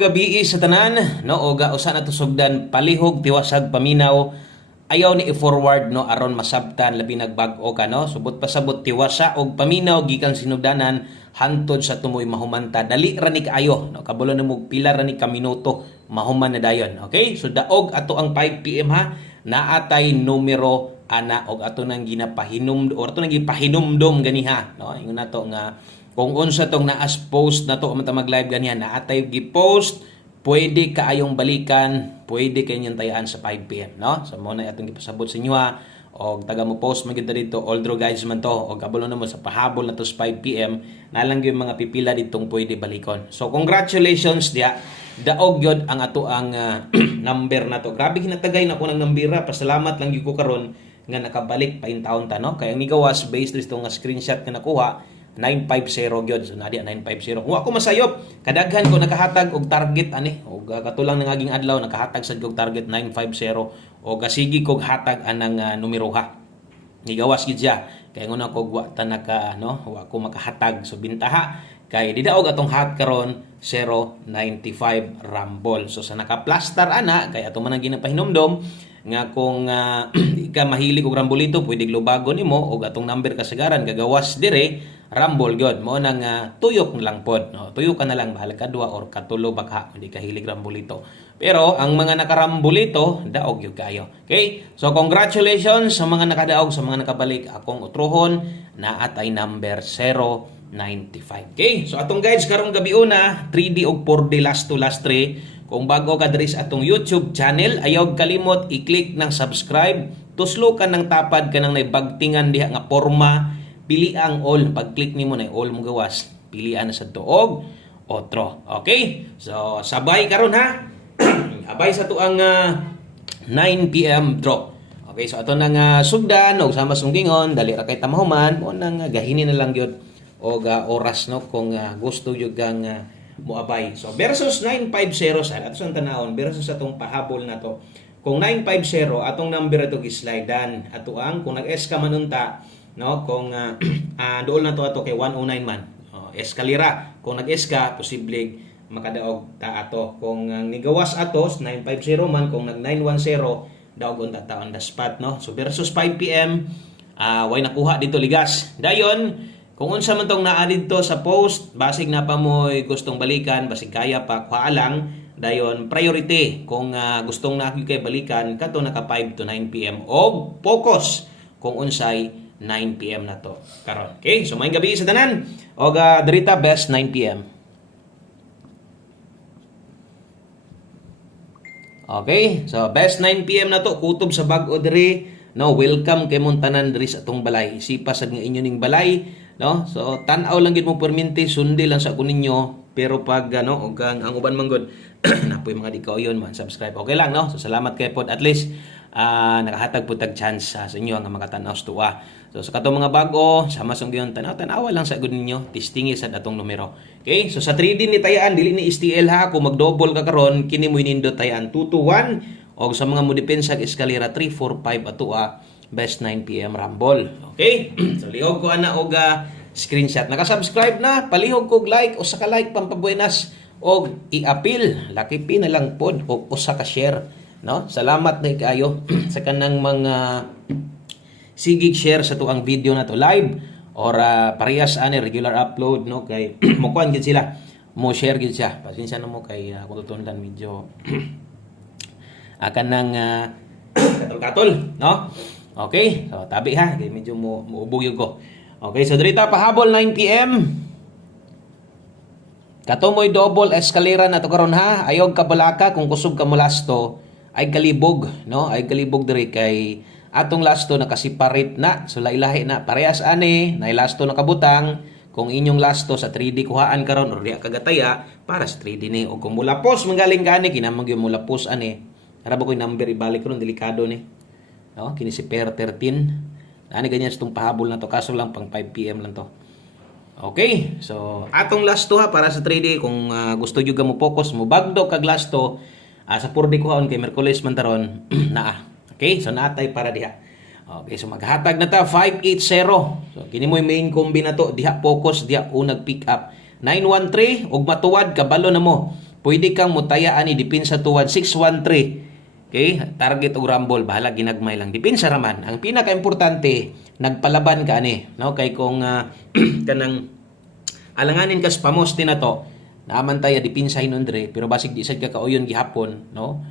Gabi sa tanan no oga usa na to sugdan palihog tiwasag paminaw ayaw ni i-forward no aron masabtan labi nagbag-o ka no subot pasabot tiwasa og paminaw gikan sinugdanan hantod sa tumoy mahumanta dali ra ni kaayo no kabalo nimo pila ra ni ka minuto mahuman na dayon. Okay, so daog ato ang 5 PM ha, naatay numero ana og ato nang ginapahinom or ato nang gipahinumdom ganiha no ingon nato nga kung unsa tong naas post na to amata mag-live ganiha naatay gi-post, pwede kaayong balikan, pwede kanyang tayaan sa 5 PM no. So mo na atong gipasabot sa inyo ha. Og taga mo post man gyud dito although guys man to og kabalo na mo sa pahabol na to sa 5 PM na lang yung mga pipila ditong pwede balikon. So congratulations dia. Daog yun ang ato ang number na to. Grabe hinatagay na ko ng nambira. Pasalamat lang gyud ko karon nga nakabalik pa in taon ta no. Kaya ang gawas based dito nga screenshot nga nakuha 950 gyud. So nadia 950. Kung ako masayop, kadaghan ko nakahatag og target ani. Og katulang nangaging adlaw nakahatag sad og target 950 o gasigi kog hatag anang numero ha. Nigawas gid siya. Kay nguna kog wa ta naka no, wa ko makahatag so bintaha kay didaog atong hat karon 095 Rumble. So sa naka-plaster ana kay ato man ang ginapahinumdom nga kung di ka mahilig og rambolito pwede lubagon nimo og atong number kasagaran gagawas dire Rumble gyud mo nang tuyok na lang pod no, tuyok ka na lang bahala ka duwa or katulo baka hindi ka hilig rambolito. Pero ang mga nakarambolito daog gyud kayo. Okay, so congratulations sa mga nakadaog, sa mga nakabalik akong utrohon na atay number 095. Okay, so atong guides karong gabi una 3D og 4D last to last 3. Kung bago ka diri sa atong YouTube channel, ayaw kalimot i-click ng subscribe, tuslo ka ng tapad ka ng naibagtingan diha nga porma, pili ang all. Pag-click nimo na all mo gawas, pilian na sa tuog otro. Okay? So sabay karon ha. Abay sa tuang 9 PM draw. Okay, so ato nang sugdan og sama sunggingon, dali ra kay tamahuman, mo nang gahini na lang gyud og oras no kung gusto gyud kang moabay. So versus 950 sa ato sang tanawon versus atong pahabol na to. Kung 950 atong number ato gi-slidean ato ang kung nag-S ka manunta no kung dool na to ato kay 109 man. Eskalira kung nag-S ka posible makadaog ta ato kung nigawas atos 950 man kung nag 910 daog unta ta on the spot no. So versus 5 PM way nakuha dito ligas. Dayon kung unsa man tong naa dito sa post, basig na pa mo'y gustong balikan, basig kaya pa, kuha lang, dayon priority. Kung gustong na kay balikan, kato naka 5 to 9 PM. O focus kung unsay 9 PM na to karon. Okay, so may gabi sa tanan. O dirita best 9 PM. Okay, so best 9 PM na to, kutob sa bag-o diri. No, welcome kay mong tanan diri sa atong balay. Isipa sad nga inyo ning balay. No? So tan-aw lang gid mo perminti, sundi lang sa kuninyo, pero pag og ang uban man gud napoy mga di kauyon man subscribe. Okay lang no. So salamat kay pod at least nakahatag pud tag chance sa inyo nga makatan-aw sa tuwa. So sa katong mga bag-o, sama song giyon tanaw-tanawa lang sa gud ninyo, testingi sad atong numero. Okay? So sa 3D ni tayaan dili ni STL ha, kung mag-double ka karon kini mo inindot tayaan 2 to 1 o sa mga mo depensa eskalera 3 4 5 atua best 9 PM Rumble. Okay? So lihog ko ana og screenshot. Naka-subscribe na, palihog kog like o saka like pampabuenas og i-appeal. Laki pi na lang pod o usa ka share, no? Salamat na kayo sa kanang mga sigig share sa tuang video na to live or parehas ani regular upload no kay mo kuan gid sila. Mo share gid siya. Pasensya na mo kay kung tutundan medyo akan nang katol-katol, no? Okay, so tabi ha, kay medyo muubog yun ko. Okay, so dirita pahabol 9 PM. Katomoy double eskalera na to karon ha. Ayog ka balaka kung kusog ka mo lasto ay kalibog, no? Ay kalibog diri kay atong lasto nakasiparate na. So lailahi na parehas ani, nay lasto nakabutang. Kung inyong lasto sa 3D kuhaan karon or diha kagataya para sa 3D ni o kung mulapos manggaling ka ani kinamang gyud mulapos ani. Ara ba koy number ibalik ron delikado ni. No, kini si Per 13. Ani ganyan itong pahabol na to kaso lang pang 5 PM lang to. Okay, so atong last to ha para sa 3D kung gusto jud ka mo focus mo bagdo kag last to sa 4D kuhaon kay Merkules man taron naa. Okay, so natay para diha. Okay, so maghatag na ta 580. So kini mo main combi na to, diha focus, diha unag pick up. 913 og matuwad kabalo na mo. pwede kang mutaya ani depensa tuwad 613. Okay? Target o rumble, bahala ginagmay lang. Depensa raman. Ang pinaka-importante, nagpalaban ka ani, no? Kay kung kanang alanganin kas pamoste na to, naaman tayo depensa hinundre, pero basig di sad ka kauyon gihapon, no?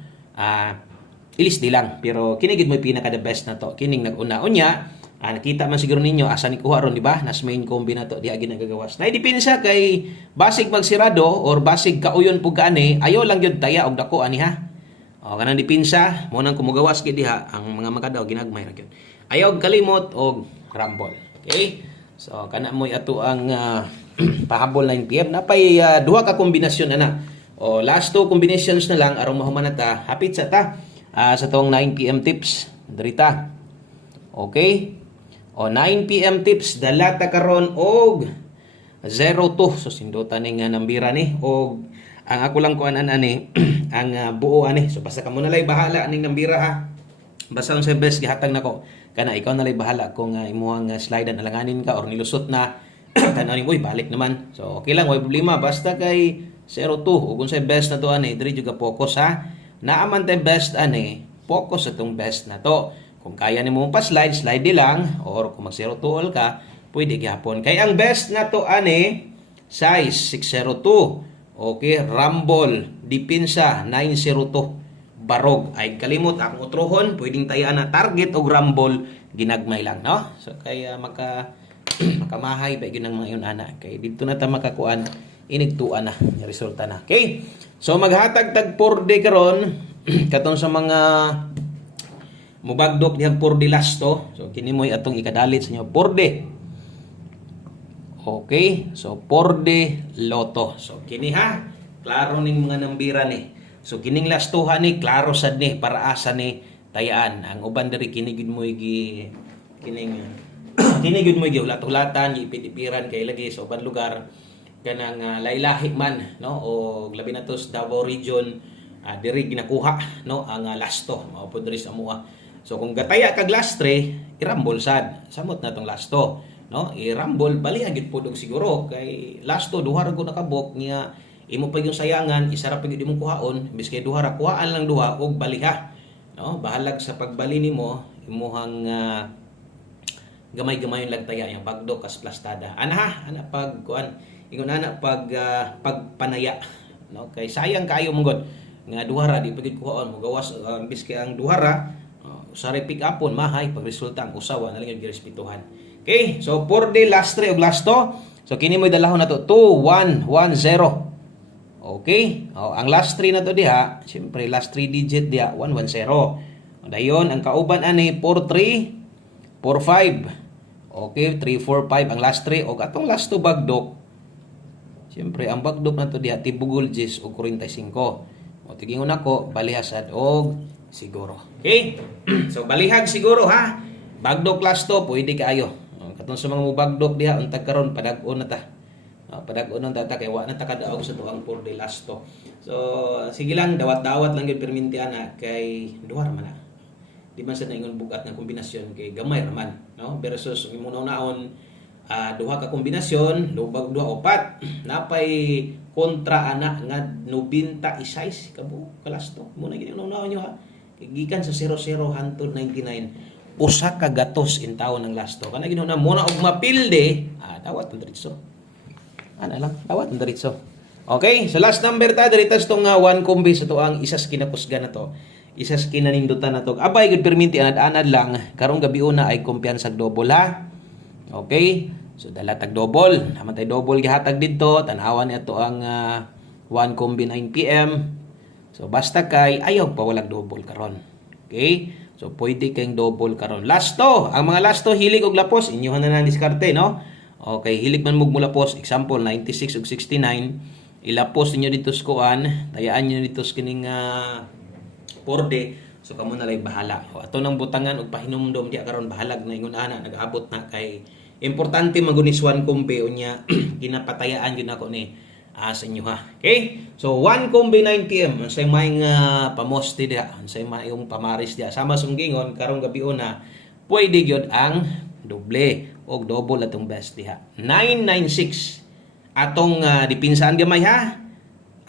Ilis di lang. Pero kinigid mo pinaka the best na to. Kining nag-una unya, nakita man siguro ninyo asa ni kuha ron, di ba? Nas main combi na to, di agi nagagawas. Na depensa kay basig magsirado or basig kauyon pug ani, ayo lang gyud taya og dako ani ha. O kanang depensa mo nang kumugawas gid diha ang mga makadaw ginagmay ra gyud. Ayaw kalimot og rumble. Okay? So kana moy ato ang pahabol 9 PM napay duha ka kombinasyon ana. O last two combinations na lang aron mahuman nata hapit sa ta sa tong 9 PM tips drita. Okay? O 9 PM tips dala ta karon og 02. So sindutan ni nga nambira ni og ang ako lang kuan ani ang buo ani. So basta kamo na lay bahala aning nambira ha. Basta ang best gihatag nako kana ikaw na lay bahala kung imuhang slide an alanganin ka or nilusot na tanaw ni uy balik naman. So okay lang, way problema basta kay 02 ug unsay best na to ani diri juga focus ha. Naaman tay best ani, focus sa tong best na to. Kung kaya nimo pa slide di lang or kung mag 02 all ka, pwede gyapon. Kay ang best na to ani size 602. Okay, rumble, depensa 902. Barog ay kalimot akong utrohon, pwedeng tayaan na target o rumble ginagmay lang, no? So kaya makamahay ba gyud ang mga yun ana kay dito na ta makakuan inigtuan na resulta na. Okay? So maghatag tag 4D karon katon sa mga mubagdok dihang 4D last to. So kini moy atong ikadalit sa inyo 4D. Okay? So 4D loto. So kini ha, klaro ning mga nambira ni. So kining last two ha ni klaro sad ni para asa ni tayaan. Ang uban diri kini gid moy gi kining kini gid moy gi ulat-ulatan, ipit-ipiran kay lagi sa uban lugar kanang laylahi man, no? O labi na to sa Davao region diri ginakuha, no, ang lasto mao pud diri sa mua. So kung gataya kag last 3 irambol sad samot na tong lasto, no? Irambol bali agid pud og siguro kay lasto duha ra gud nakabok niya imo pa yung sayangan isara pa gyud imong kuhaon biskay duha ra kuhaan lang duha og baliha, no? Bahalag sa pagbali nimo imuhang gamay-gamay yung lagtaya yung pagdo kas plastada ana ha ana pag kuan ingon ana pagpanaya, no? Kay sayang kayo mong nga duha ra di pagid kuhaon mo gawas biskay ang duha ra usare pick upon mahay pag resulta ang usawa na lang yung girespetuhan. Okay, so 4D last 3 og last 2. So kini mo dalahon na to 2110. Okay, ang last 3 na to diha siyempre last 3 digit diha 110. Dayon ang kauban ani 43 45. Okay, 345 ang last 3 og atong last 2 bagdok. Siyempre ang bagdok na to diha tibugol 10 og 45. O tigingon ako balihasad og siguro. Okay? So balihag siguro ha. Bagdok last 2 pwede kaayo. Katong sa mga mubagdok diha untag karon padag-on na ta. Padag-on na ta kay wa na ta kadaog sa tuang 4D last 2. So sige lang dawat-dawat lang gyud perminti ana kay duha ra man na. Di man sa naingon bugat na kombinasyon kay gamay raman, no? Versus imong naon duha ka kombinasyon, lubag duha upat, napay kontra ana nga 96 kabo kalasto. Mo na gid naon nyo ha. Gikan sa 00 hangtod 99, usa ka gatos in taon ng lasto. Kana gid na mo na og mapilde, dawat ang diretso. Ana lang, dawat ang diretso. Okay, so last number ta diritas tong one combi sa to ang isas kinakusgan na to. Isas kinanindutan na to. Abay gud perminti anad-anad lang karong gabi una ay kumpiyansag double ha. Okay? So dala tag double. Naman tay double gihatag didto, tan-awan ni ato ang one combi 9 PM. So basta kay ayaw pa walang double karon. Okay? So pwede kayong double karon. Last to, ang mga last to hilig og lapos inyohan na diskarte, no? Okay, hilig man mug mulapos, example 96 ug 69, ilapos niyo dito sa kuan, tayaan niyo dito sa kining 4D. So kamo na lay bahala. O ato nang butangan og pahinumdom diya karon bahalag na ingon ana nag-abot na kay importante magunis one combi unya ginapatayaan gyud nako ni sa inyo ha. Okay? So one combi 9 PM unsay may pamosti diha, unsay may yung pamaris diha sama sunggingon karong gabi una pwede gyud ang doble og double atong best diha. 996 atong dipinsan gamay ha.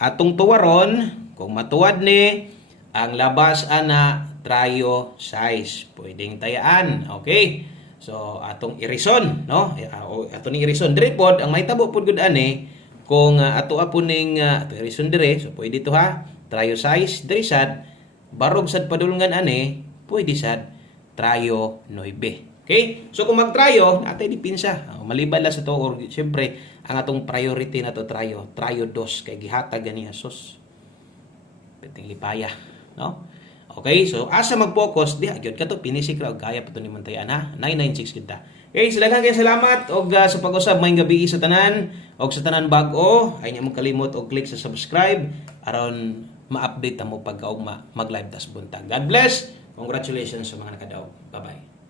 atong tuwaron kung matuwad ni ang labas ana trayo size pwedeng tayaan. Okay, so atong irison, no, atong irison dire pod ang mahitabo pod gud ani kung ato apuning irison dire, so pwede to ha trayo size dire sad barog sad padulungan ani pwede sad trayo 9. Okay? So kung magtrayo, natay dipinsa. Maliban lang sa to or siyempre ang atong priority na to trayo 2 kay gihatag gani Hesus. Piting lipaya, no? Okay, so asa mag-focus di agyod ka to pinisik ra kaya pa to ni Mantayan ha. 996 kita. Okay, salamat og sa pag-usab maayong gabi sa tanan og sa tanan bag-o ay nya mo kalimot og click sa subscribe aron ma-update ta mo pagkaugma mag-live tas buntag. God bless. Congratulations sa mga nakadaog. Bye-bye.